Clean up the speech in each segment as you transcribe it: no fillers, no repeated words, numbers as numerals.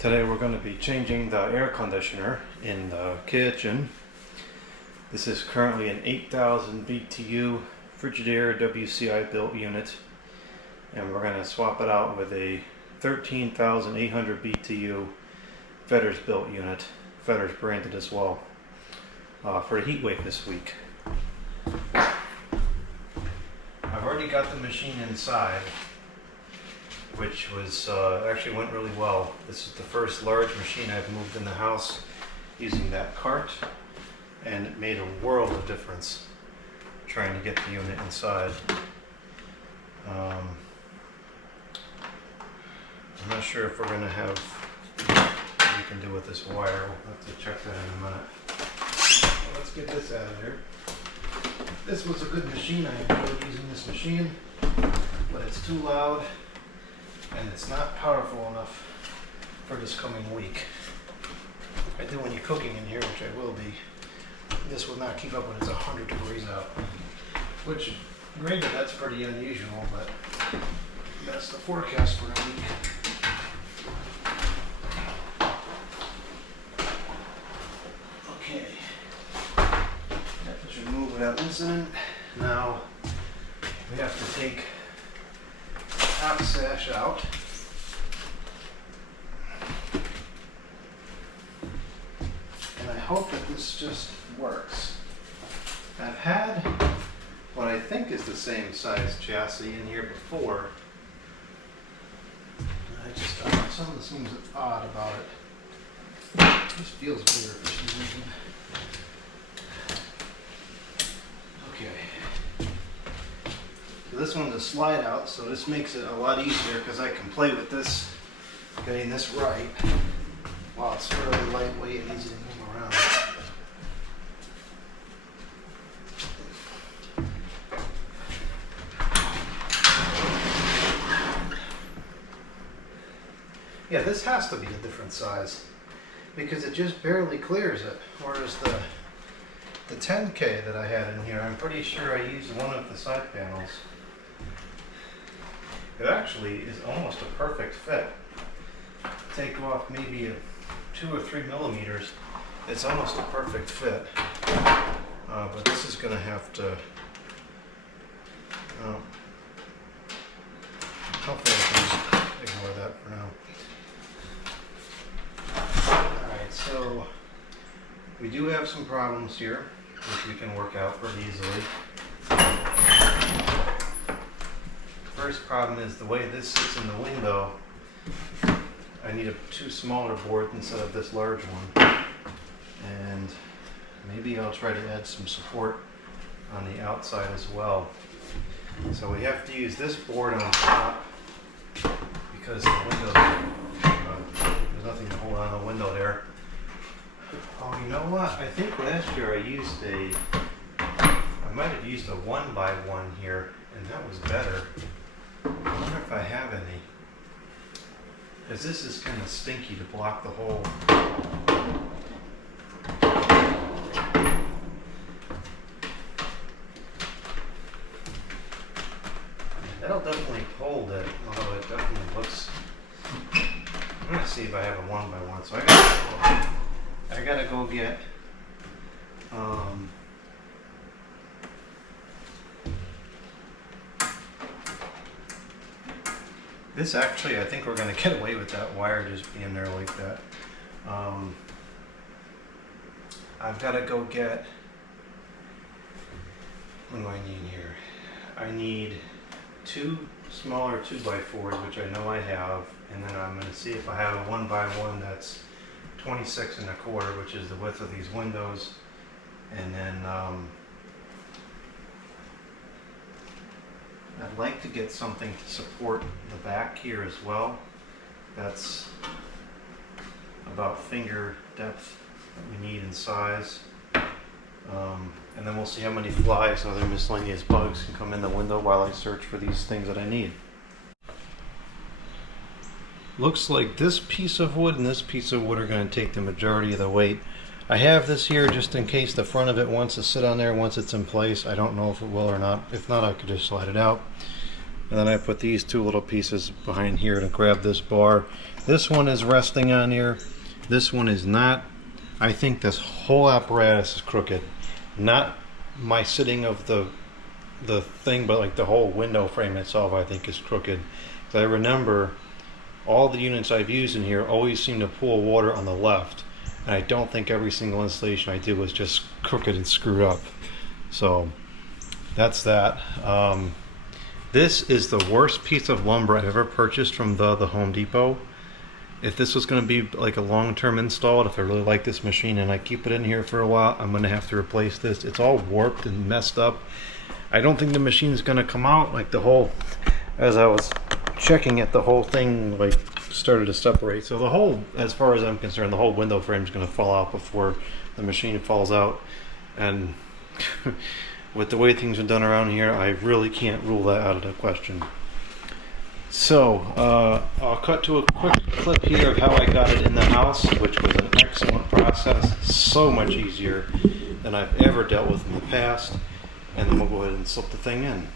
Today we're going to be changing the air conditioner in the kitchen. This is currently an 8,000 BTU Frigidaire WCI built unit, and we're going to swap it out with a 13,800 BTU Fedders built unit, Fedders branded as well, for a heat wave this week. I've already got the machine inside, which was actually went really well. This is the first large machine I've moved in the house using that cart, and it made a world of difference trying to get the unit inside. I'm not sure if we're going to have what we can do with this wire. We'll have to check that in a minute. Well, let's get this out of here. This was a good machine. I enjoyed using this machine, but it's too loud and it's not powerful enough for this coming week. If I do any cooking in here, which I will be, this will not keep up when it's 100 degrees out. Which, granted, that's pretty unusual, but that's the forecast for a week. Okay, that should move without incident. Now, we have to take top sash out. And I hope that this just works. I've had what I think is the same size chassis in here before. I just thought something seems odd about it. It just feels bigger for some reason. Okay. So this one's a slide out, so this makes it a lot easier because I can play with this, getting this right, while it's fairly lightweight and easy to move around. Yeah, this has to be a different size because it just barely clears it, whereas the 10K that I had in here, I'm pretty sure I used one of the side panels. It actually is almost a perfect fit. Take off maybe 2 or 3 millimeters, it's almost a perfect fit. But this is going to have to, hopefully I can just ignore that for now. Alright, so we do have some problems here, which we can work out pretty easily. First problem is the way this sits in the window. I need 2 smaller boards instead of this large one, and maybe I'll try to add some support on the outside as well. So we have to use this board on top because the window, there's nothing to hold on the window there. Oh, you know what? I think last year I might have used a 1x1 here, and that was better. I wonder if I have any. Because this is kind of stinky to block the hole. That'll definitely hold it, although it definitely looks... I'm going to see if I have a 1x1. So I gotta go get this. Actually, I think we're going to get away with that wire just being there like that. I've got to go get, what do I need here? I need 2 smaller 2x4s, which I know I have, and then I'm going to see if I have a 1x1 that's 26 1/4, which is the width of these windows, and then I'd like to get something to support the back here as well. That's about finger depth that we need in size. And then we'll see how many flies and other miscellaneous bugs can come in the window while I search for these things that I need. Looks like this piece of wood and this piece of wood are going to take the majority of the weight. I have this here just in case the front of it wants to sit on there once it's in place. I don't know if it will or not. If not, I could just slide it out. And then I put these two little pieces behind here to grab this bar. This one is resting on here. This one is not. I think this whole apparatus is crooked. Not my sitting of the thing, but like the whole window frame itself I think is crooked. I remember all the units I've used in here always seem to pull water on the left, and I don't think every single installation I did was just crooked and screwed up. So that's that. This is the worst piece of lumber I've ever purchased from the Home Depot. If this was going to be like a long-term install, if I really like this machine and I keep it in here for a while, I'm going to have to replace this. It's all warped and messed up. I don't think the machine's going to come out. Like the whole, as I was checking it, the whole thing like started to separate. So the whole, as far as I'm concerned, the whole window frame is going to fall out before the machine falls out. And with the way things are done around here, I really can't rule that out of the question. So I'll cut to a quick clip here of how I got it in the house, which was an excellent process, so much easier than I've ever dealt with in the past. And then we'll go ahead and slip the thing in.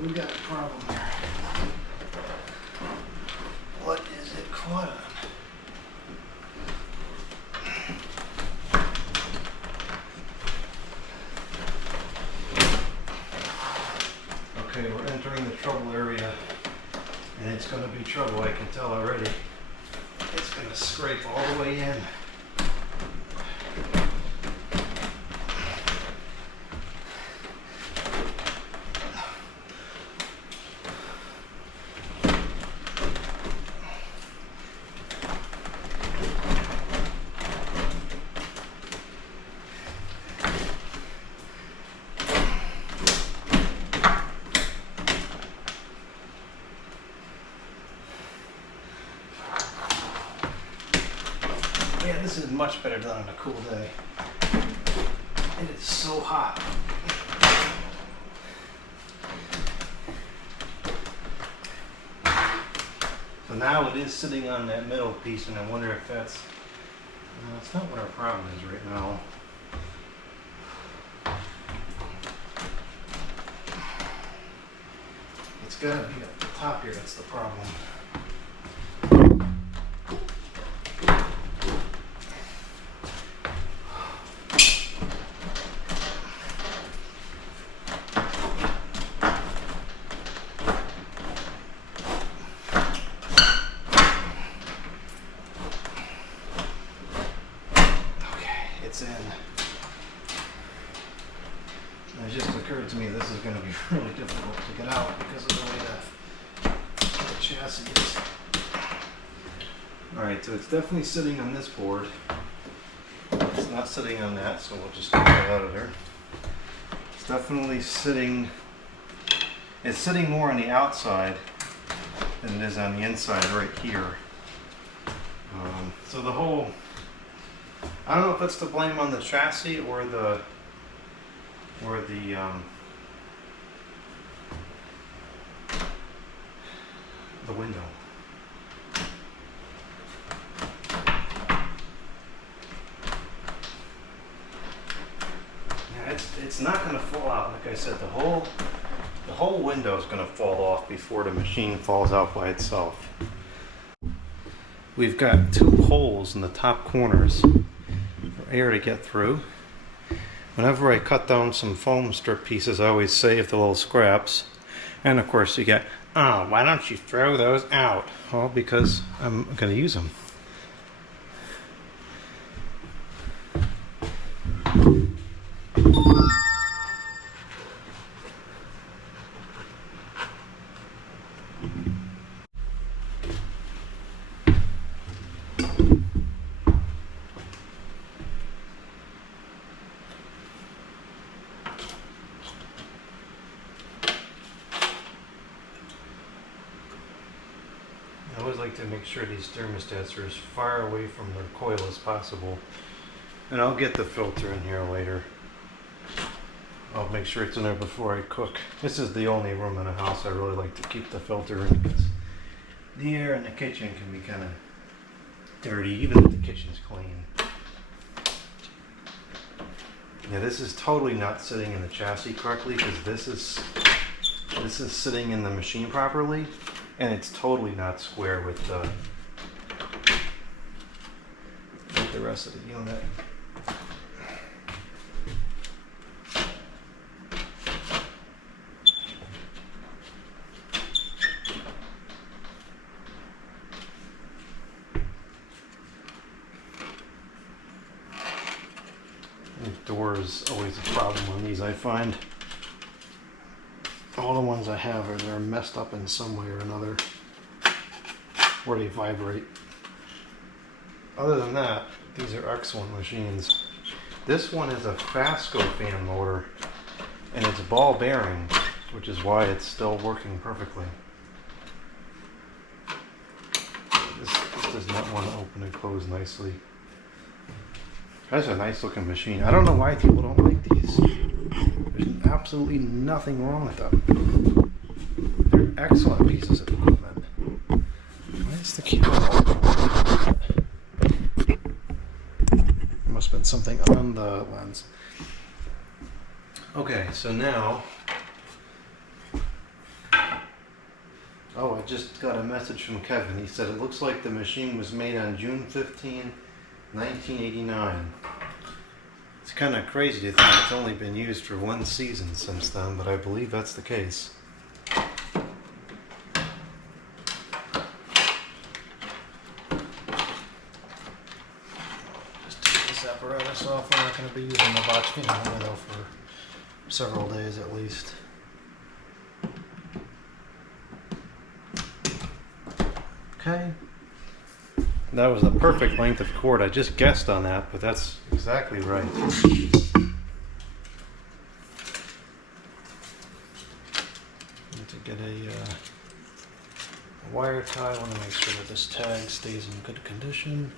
We got a problem here. What is it caught on? Okay, we're entering the trouble area, and it's going to be trouble, I can tell already. It's going to scrape all the way in. Yeah, this is much better done on a cool day. It is so hot. So now it is sitting on that middle piece, and I wonder if that's... No, it's not what our problem is right now. It's got to be at the top here, that's the problem. It's in. And it just occurred to me this is going to be really difficult to get out because of the way the chassis is. Alright, so it's definitely sitting on this board. It's not sitting on that, so we'll just get that out of there. It's definitely sitting, it's sitting more on the outside than it is on the inside right here. So the whole, I don't know if that's to blame on the chassis or the window. Yeah, it's not going to fall out. Like I said, the whole window is going to fall off before the machine falls out by itself. We've got 2 holes in the top corners for air to get through. Whenever I cut down some foam strip pieces, I always save the little scraps. And of course you get, oh, why don't you throw those out? Well, because I'm going to use them. I always like to make sure these thermostats are as far away from their coil as possible. And I'll get the filter in here later. I'll make sure it's in there before I cook. This is the only room in the house I really like to keep the filter in, because the air in the kitchen can be kind of dirty, even if the kitchen's clean. Yeah, this is totally not sitting in the chassis correctly, because this is sitting in the machine properly. And it's totally not square with the rest of the unit. The door is always a problem on these, I find. All the ones I have they're messed up in some way or another, or they vibrate. Other than that, these are excellent machines. This one is a FAC083T7A2 fan motor, and it's ball bearing, which is why it's still working perfectly. This does not want to open and close nicely. That's a nice looking machine. I don't know why people don't like these. There's absolutely nothing wrong with them. They're excellent pieces of equipment. Why is the key? There must have been something on the lens. Okay, so now. Oh, I just got a message from Kevin. He said it looks like the machine was made on June 15, 1989. It's kind of crazy to think it's only been used for 1 season since then, but I believe that's the case. Just take this apparatus off. We're not going to be using the box fan window for several days at least. Okay. That was the perfect length of cord. I just guessed on that, but that's exactly right. Need to get a wire tie. I want to make sure that this tag stays in good condition.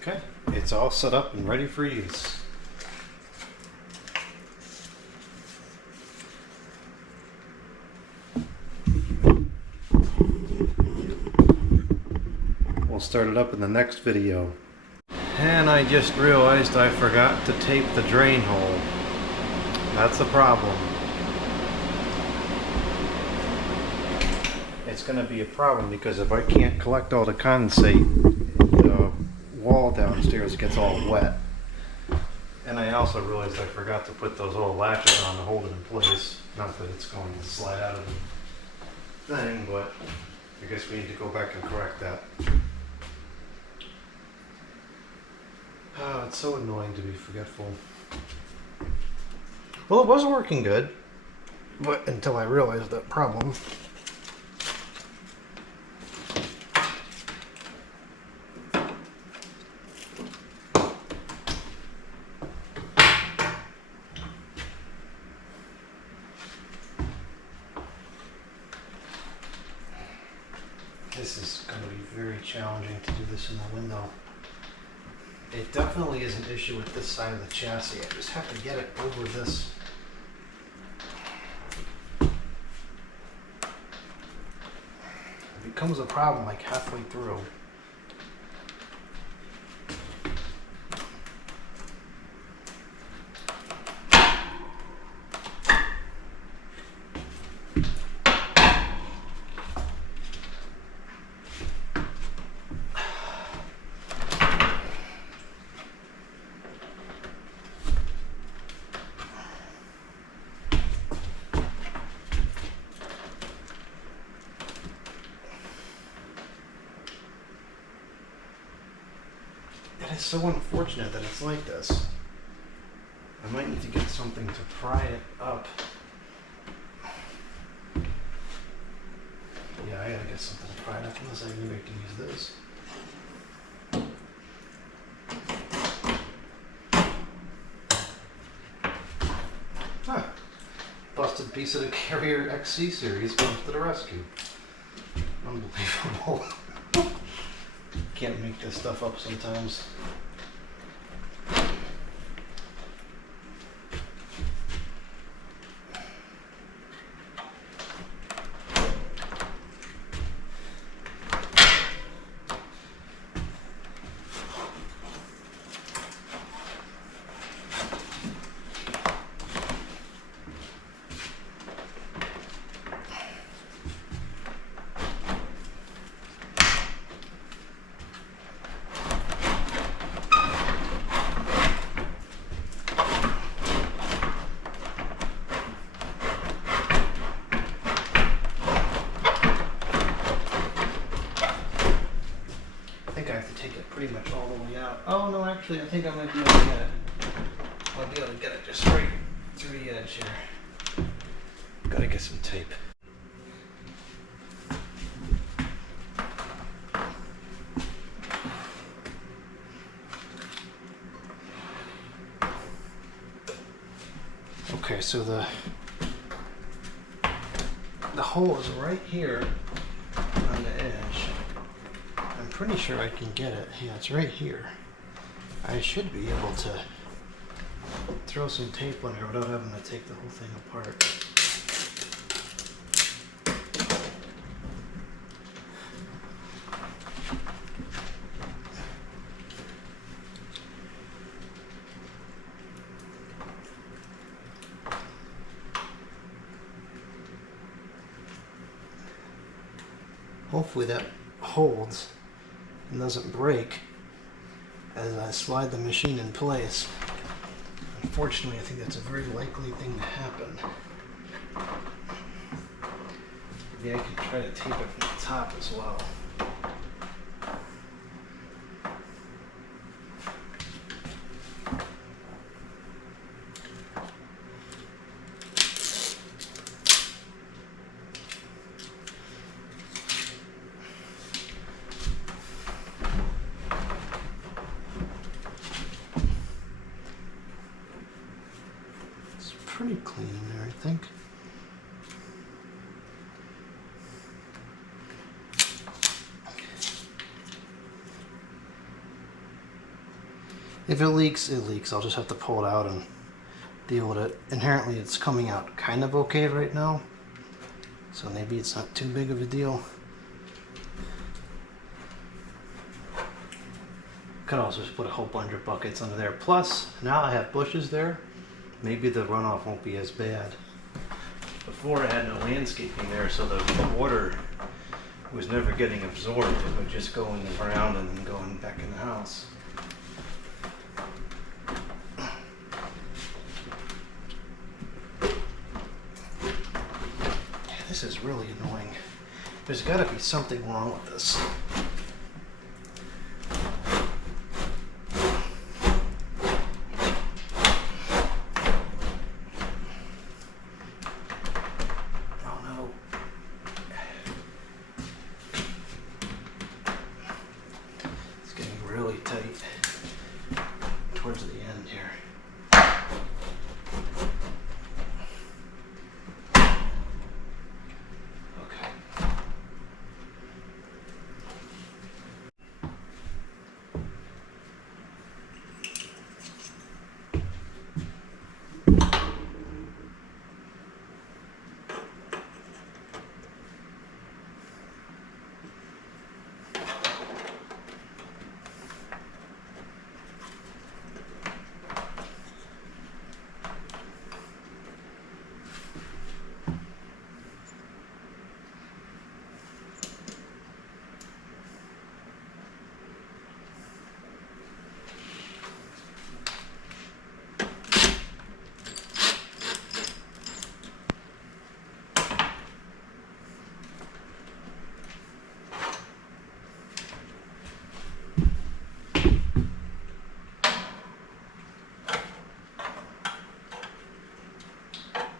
Okay, it's all set up and ready for use. We'll start it up in the next video. And I just realized I forgot to tape the drain hole. That's a problem. It's going to be a problem because if I can't collect all the condensate, the wall downstairs gets all wet. And I also realized I forgot to put those little latches on to hold it in place. Not that it's going to slide out of the thing, but I guess we need to go back and correct that. Oh, it's so annoying to be forgetful. Well, it was working good, but until I realized that problem. This is going to be very challenging to do this in the window. It definitely is an issue with this side of the chassis. I just have to get it over this. It becomes a problem like halfway through. It's so unfortunate that it's like this. I might need to get something to pry it up. Yeah, I gotta get something to pry it up unless I can make to use this. Huh. Busted piece of the Carrier XC series comes to the rescue. Unbelievable. Can't make this stuff up sometimes. Pretty much all the way out. Oh no, actually I think I might be able to get it. I'll be able to get it just straight through the edge here. Gotta get some tape. Okay, so the hole is right here on the edge. I'm pretty sure I can get it. Yeah, it's right here. I should be able to throw some tape on here without having to take the whole thing apart. Hopefully that holds and doesn't break as I slide the machine in place. Unfortunately, I think that's a very likely thing to happen. Maybe I could try to tape it from the top as well. Pretty clean in there, I think. If it leaks, it leaks. I'll just have to pull it out and deal with it. Inherently, it's coming out kind of okay right now, so maybe it's not too big of a deal. Could also just put a whole bunch of buckets under there. Plus, now I have bushes there. Maybe the runoff won't be as bad. Before I had no landscaping there, so the water was never getting absorbed. It was just going around and then going back in the house. Yeah, this is really annoying. There's got to be something wrong with this. really tight towards the end here.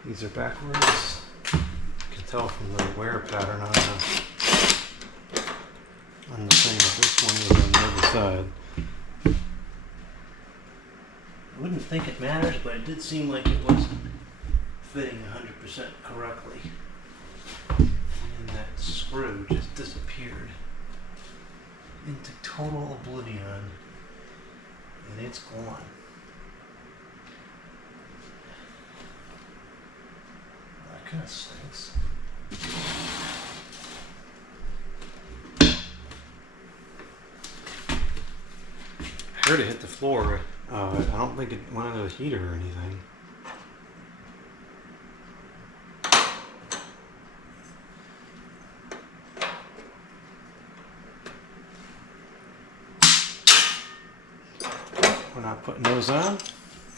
These are backwards. You can tell from the wear pattern on the thing that this one was on the other side. I wouldn't think it matters, but it did seem like it wasn't fitting 100% correctly. And that screw just disappeared into total oblivion, and it's gone. Kind of stinks. I heard it hit the floor. I don't think it went into the heater or anything. We're not putting those on.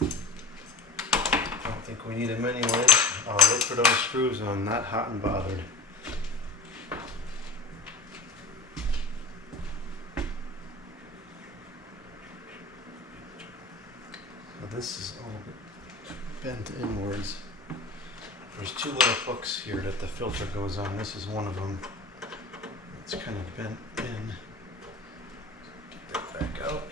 I don't think we need them anyway. I'll look for those screws and I'm not hot and bothered. So this is a little bit bent inwards. There's two little hooks here that the filter goes on. This is one of them. It's kind of bent in. Get that back out.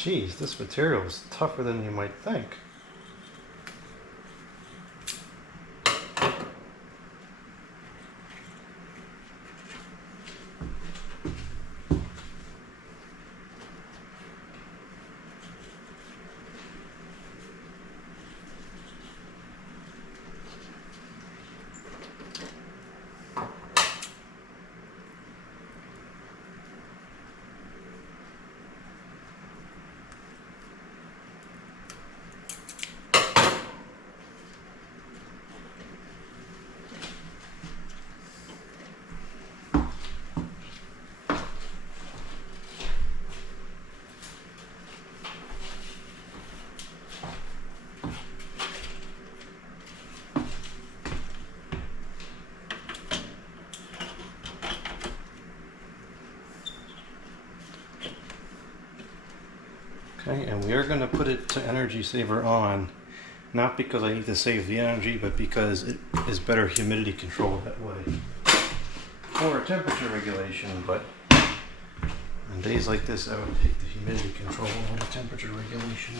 Geez, this material is tougher than you might think. Okay, and we are going to put it to energy saver on, not because I need to save the energy, but because it is better humidity control that way. Or temperature regulation, but on days like this I would take the humidity control over the temperature regulation.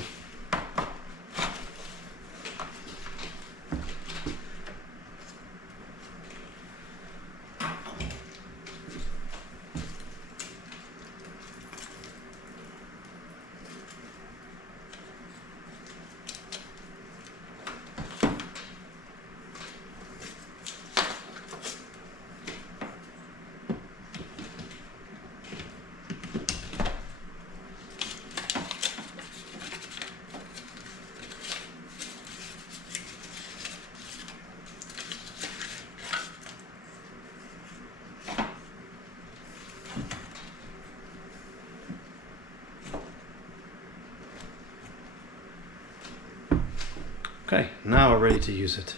Okay, now we're ready to use it.